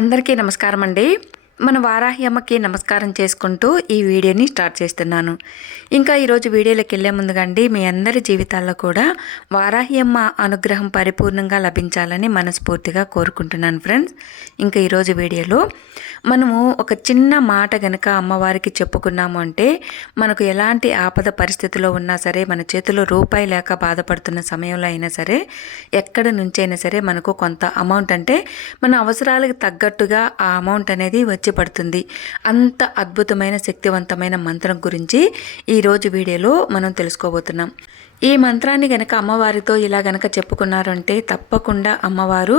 అందరికీ నమస్కారం అండి. మన వారాహి అమ్మకి నమస్కారం చేసుకుంటూ ఈ వీడియోని స్టార్ట్ చేస్తున్నాను. ఇంకా ఈరోజు వీడియోలోకి వెళ్ళే ముందుగా అండి, మీ అందరి జీవితాల్లో కూడా వారాహి అమ్మ అనుగ్రహం పరిపూర్ణంగా లభించాలని మనస్ఫూర్తిగా కోరుకుంటున్నాను ఫ్రెండ్స్. ఇంకా ఈరోజు వీడియోలో మనము ఒక చిన్న మాట గనక అమ్మవారికి చెప్పుకున్నాము అంటే మనకు ఎలాంటి ఆపద పరిస్థితిలో ఉన్నా సరే, మన చేతిలో రూపాయి లేక బాధపడుతున్న సమయంలో అయినా సరే, ఎక్కడి నుంచైనా సరే మనకు కొంత అమౌంట్ అంటే మన అవసరాలకు తగ్గట్టుగా ఆ అమౌంట్ అనేది వచ్చి పడుతుంది. అంత అద్భుతమైన శక్తివంతమైన మంత్రం గురించి ఈరోజు వీడియోలో మనం తెలుసుకోబోతున్నాం. ఈ మంత్రాన్ని గనక అమ్మవారితో ఇలా గనక చెప్పుకున్నారంటే తప్పకుండా అమ్మవారు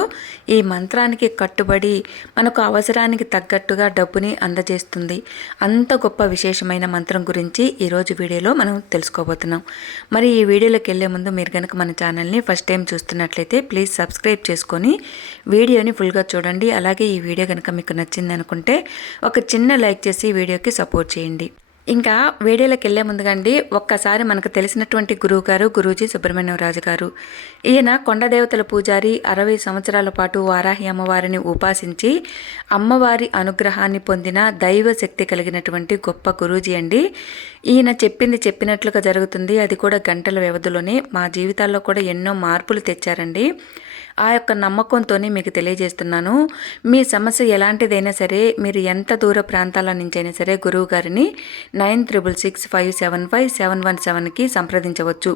ఈ మంత్రానికి కట్టుబడి మనకు అవసరానికి తగ్గట్టుగా డబ్బుని అందజేస్తుంది. అంత గొప్ప విశేషమైన మంత్రం గురించి ఈరోజు వీడియోలో మనం తెలుసుకోబోతున్నాం. మరి ఈ వీడియోలోకి వెళ్ళే ముందు మీరు కనుక మన ఛానల్ని ఫస్ట్ టైం చూస్తున్నట్లయితే ప్లీజ్ సబ్స్క్రైబ్ చేసుకొని వీడియోని ఫుల్గా చూడండి. అలాగే ఈ వీడియో కనుక మీకు నచ్చింది అనుకుంటే ఒక చిన్న లైక్ చేసి వీడియోకి సపోర్ట్ చేయండి. ఇంకా వీడియోలోకి వెళ్ళే ముందుగా అండి, ఒక్కసారి మనకు తెలిసినటువంటి గురూజీ సుబ్రహ్మణ్యం రాజు గారు. ఈయన కొండదేవతల పూజారి. 60 సంవత్సరాల పాటు వారాహి అమ్మవారిని ఉపాసించి అమ్మవారి అనుగ్రహాన్ని పొందిన దైవ శక్తి కలిగినటువంటి గొప్ప గురూజీ అండి. ఈయన చెప్పింది చెప్పినట్లుగా జరుగుతుంది. అది కూడా గంటల వ్యవధిలోనే మా జీవితాల్లో కూడా ఎన్నో మార్పులు తెచ్చారండి. ఆ యొక్క నమ్మకంతోనే మీకు తెలియజేస్తున్నాను. మీ సమస్య ఎలాంటిదైనా సరే, మీరు ఎంత దూర ప్రాంతాల నుంచైనా సరే గురువు గారిని 9665757717కి సంప్రదించవచ్చు.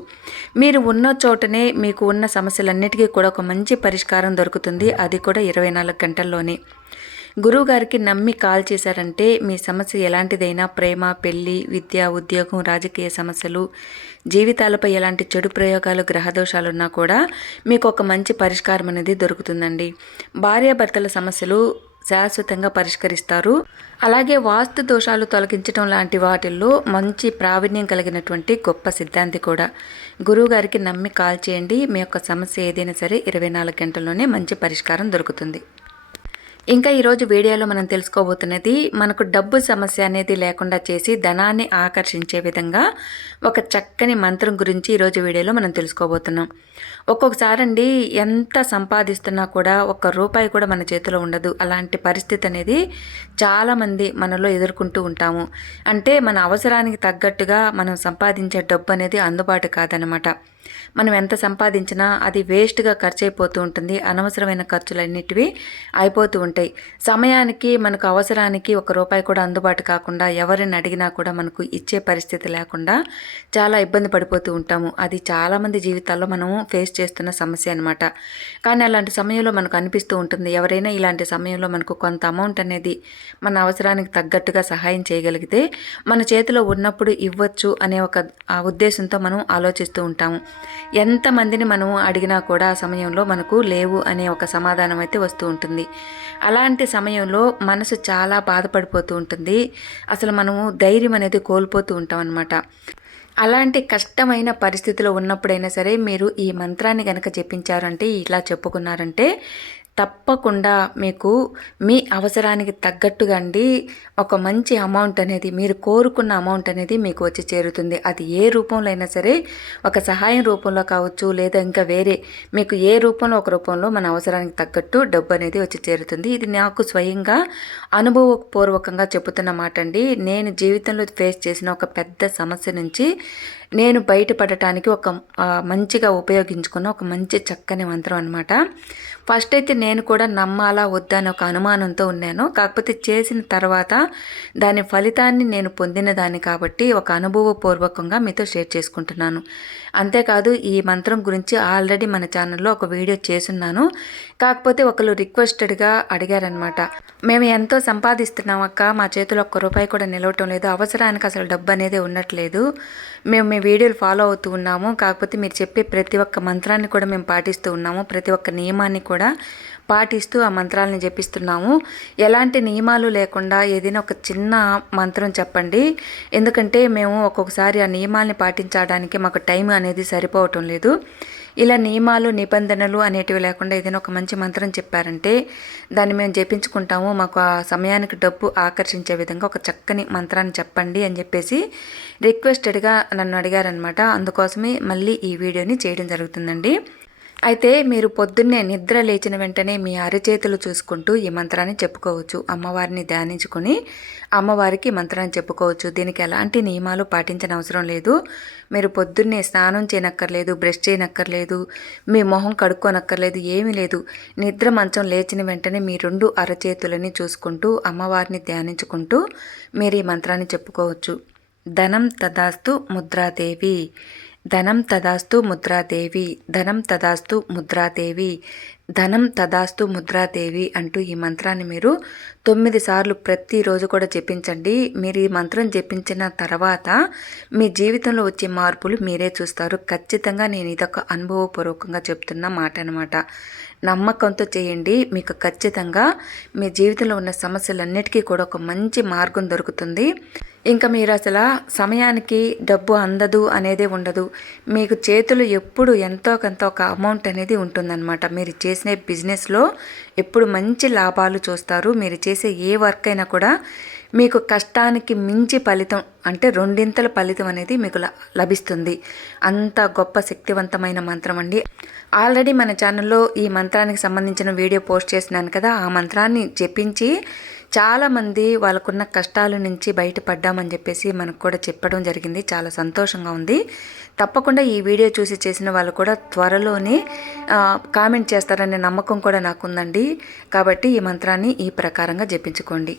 మీరు ఉన్న చోటనే మీకు ఉన్న సమస్యలన్నిటికీ కూడా ఒక మంచి పరిష్కారం దొరుకుతుంది. అది కూడా 24 గంటల్లోనే. గురువుగారికి నమ్మి కాల్ చేశారంటే మీ సమస్య ఎలాంటిదైనా, ప్రేమ, పెళ్లి, విద్య, ఉద్యోగం, రాజకీయ సమస్యలు, జీవితాలపై ఎలాంటి చెడు ప్రయోగాలు, గ్రహదోషాలు ఉన్నా కూడా మీకు ఒక మంచి పరిష్కారం అనేది దొరుకుతుందండి. భార్యాభర్తల సమస్యలు శాశ్వతంగా పరిష్కరిస్తారు. అలాగే వాస్తు దోషాలు తొలగించడం లాంటి వాటిల్లో మంచి ప్రావీణ్యం కలిగినటువంటి గొప్ప సిద్ధాంతి కూడా. గురువుగారికి నమ్మి కాల్ చేయండి. మీ యొక్క సమస్య ఏదైనా సరే 24 గంటల్లోనే మంచి పరిష్కారం దొరుకుతుంది. ఇంకా ఈరోజు వీడియోలో మనం తెలుసుకోబోతున్నది, మనకు డబ్బు సమస్య అనేది లేకుండా చేసి ధనాన్ని ఆకర్షించే విధంగా ఒక చక్కని మంత్రం గురించి ఈరోజు వీడియోలో మనం తెలుసుకోబోతున్నాం. ఒక్కొక్కసారి అండి, ఎంత సంపాదిస్తున్నా కూడా ఒక్క రూపాయి కూడా మన చేతిలో ఉండదు. అలాంటి పరిస్థితి అనేది చాలామంది మనలో ఎదుర్కొంటూ ఉంటాము. అంటే మన అవసరానికి తగ్గట్టుగా మనం సంపాదించే డబ్బు అనేది అందుబాటు కాదనమాట. మనం ఎంత సంపాదించినా అది వేస్ట్గా ఖర్చు అయిపోతూ ఉంటుంది. అనవసరమైన ఖర్చులన్నిటివి అయిపోతూ ఉంటాయి. సమయానికి మనకు అవసరానికి ఒక రూపాయి కూడా అందుబాటు కాకుండా, ఎవరిని అడిగినా కూడా మనకు ఇచ్చే పరిస్థితి లేకుండా చాలా ఇబ్బంది పడిపోతూ ఉంటాము. అది చాలామంది జీవితాల్లో మనము ఫేస్ చేస్తున్న సమస్య అనమాట. కానీ అలాంటి సమయంలో మనకు అనిపిస్తూ ఉంటుంది, ఎవరైనా ఇలాంటి సమయంలో మనకు కొంత అమౌంట్ అనేది మన అవసరానికి తగ్గట్టుగా సహాయం చేయగలిగితే మన చేతిలో ఉన్నప్పుడు ఇవ్వచ్చు అనే ఒక ఉద్దేశంతో మనం ఆలోచిస్తూ ఉంటాము. ఎంతమందిని మనము అడిగినా కూడా ఆ సమయంలో మనకు లేవు అనే ఒక సమాధానం అయితే వస్తూ ఉంటుంది. అలాంటి సమయంలో మనసు చాలా బాధపడిపోతూ ఉంటుంది. అసలు మనము ధైర్యం అనేది కోల్పోతూ ఉంటాం అన్నమాట. అలాంటి కష్టమైన పరిస్థితిలో ఉన్నప్పుడైనా సరే మీరు ఈ మంత్రాన్ని కనుక జపించారంటే, ఇలా చెప్పుకున్నారంటే తప్పకుండా మీకు మీ అవసరానికి తగ్గట్టుగా అండి ఒక మంచి అమౌంట్ అనేది, మీరు కోరుకున్న అమౌంట్ అనేది మీకు వచ్చి చేరుతుంది. అది ఏ రూపంలో అయినా సరే, ఒక సహాయం రూపంలో కావచ్చు, లేదా ఇంకా వేరే మీకు ఏ రూపంలో ఒక రూపంలో మన అవసరానికి తగ్గట్టు డబ్బు అనేది వచ్చి చేరుతుంది. ఇది నాకు స్వయంగా అనుభవపూర్వకంగా చెబుతున్న మాట అండి. నేను జీవితంలో ఫేస్ చేసిన ఒక పెద్ద సమస్య నుంచి నేను బయటపడటానికి ఒక మంచిగా ఉపయోగించుకున్న ఒక మంచి చక్కని మంత్రం అనమాట. ఫస్ట్ అయితే నేను కూడా నమ్మాలా వద్దా అని ఒక అనుమానంతో ఉన్నాను. కాకపోతే చేసిన తర్వాత దాని ఫలితాన్ని నేను పొందిన దాన్ని కాబట్టి ఒక అనుభవపూర్వకంగా మీతో షేర్ చేసుకుంటున్నాను. అంతేకాదు, ఈ మంత్రం గురించి ఆల్రెడీ మన ఛానల్లో ఒక వీడియో చేసున్నాను. కాకపోతే ఒకరు రిక్వెస్టెడ్గా అడిగారనమాట, మేము ఎంతో సంపాదిస్తున్నాం అక్క, మా చేతిలో ఒక్క రూపాయి కూడా నిలవటం లేదు, అవసరానికి అసలు డబ్బు అనేది ఉండట్లేదు, మేము మీ వీడియోలు ఫాలో అవుతూ ఉన్నాము, కాకపోతే మీరు చెప్పే ప్రతి ఒక్క మంత్రాన్ని కూడా మేము పాటిస్తూ ఉన్నాము, ప్రతి ఒక్క నియమాన్ని కూడా పాటిస్తూ ఆ మంత్రాలను జపిస్తున్నాము, ఎలాంటి నియమాలు లేకుండా ఏదైనా ఒక చిన్న మంత్రం చెప్పండి, ఎందుకంటే మేము ఒక్కొక్కసారి ఆ నియమాల్ని పాటించడానికి మాకు టైం అనేది సరిపోవటం లేదు, ఇలా నియమాలు నిబంధనలు అనేటివి లేకుండా ఏదైనా ఒక మంచి మంత్రం చెప్పారంటే దాన్ని మేము జపించుకుంటాము, మాకు ఆ సమయానికి డబ్బు ఆకర్షించే విధంగా ఒక చక్కని మంత్రాన్ని చెప్పండి అని చెప్పేసి రిక్వెస్టెడ్గా నన్ను అడిగారనమాట. అందుకోసమే మళ్ళీ ఈ వీడియోని చేయడం జరుగుతుందండి. అయితే మీరు పొద్దున్నే నిద్ర లేచిన వెంటనే మీ అరచేతులు చూసుకుంటూ ఈ మంత్రాన్ని చెప్పుకోవచ్చు. అమ్మవారిని ధ్యానించుకొని అమ్మవారికి మంత్రాన్ని చెప్పుకోవచ్చు. దీనికి ఎలాంటి నియమాలు పాటించనవసరం లేదు. మీరు పొద్దున్నే స్నానం చేయనక్కర్లేదు, బ్రష్ చేయనక్కర్లేదు, మీ మొహం కడుక్కోనక్కర్లేదు, ఏమీ లేదు. నిద్ర మంచం లేచిన వెంటనే మీ 2 అరచేతులని చూసుకుంటూ అమ్మవారిని ధ్యానించుకుంటూ మీరు ఈ మంత్రాన్ని చెప్పుకోవచ్చు. ధనం తదాస్తు ముద్రాదేవి, ధనం తదాస్తు ముద్రాదేవి, ధనం తదాస్తు ముద్రాదేవి, ధనం తదాస్తు ముద్రాదేవి అంటూ ఈ మంత్రాన్ని మీరు 9 సార్లు ప్రతిరోజు కూడా జపించండి. మీరు ఈ మంత్రం జపించిన తర్వాత మీ జీవితంలో వచ్చే మార్పులు మీరే చూస్తారు. ఖచ్చితంగా నేను ఇదొక అనుభవపూర్వకంగా చెప్తున్న మాట అనమాట. నమ్మకంతో చేయండి. మీకు ఖచ్చితంగా మీ జీవితంలో ఉన్న సమస్యలన్నిటికీ కూడా ఒక మంచి మార్గం దొరుకుతుంది. ఇంకా మీరు అసలు సమయానికి డబ్బు అందదు అనేదే ఉండదు. మీకు చేతులు ఎప్పుడు ఎంతో కొంత ఒక అమౌంట్ అనేది ఉంటుందన్నమాట. మీరు చేసే బిజినెస్లో ఎప్పుడు మంచి లాభాలు చూస్తారు. మీరు చేసే ఏ వర్క్ అయినా కూడా మీకు కష్టానికి మించి ఫలితం అంటే 2 ఫలితం అనేది మీకు లభిస్తుంది. అంత గొప్ప శక్తివంతమైన మంత్రం అండి. ఆల్రెడీ మన ఛానల్లో ఈ మంత్రానికి సంబంధించిన వీడియో పోస్ట్ చేసినాను కదా. ఆ మంత్రాన్ని జపించి చాలామంది వాళ్ళకున్న కష్టాల నుంచి బయటపడ్డామని చెప్పేసి మనకు కూడా చెప్పడం జరిగింది. చాలా సంతోషంగా ఉంది. తప్పకుండా ఈ వీడియో చూసి చేసిన వాళ్ళు కూడా త్వరలోనే కామెంట్ చేస్తారనే నమ్మకం కూడా నాకుందండి. కాబట్టి ఈ మంత్రాన్ని ఈ ప్రకారంగా జపించుకోండి.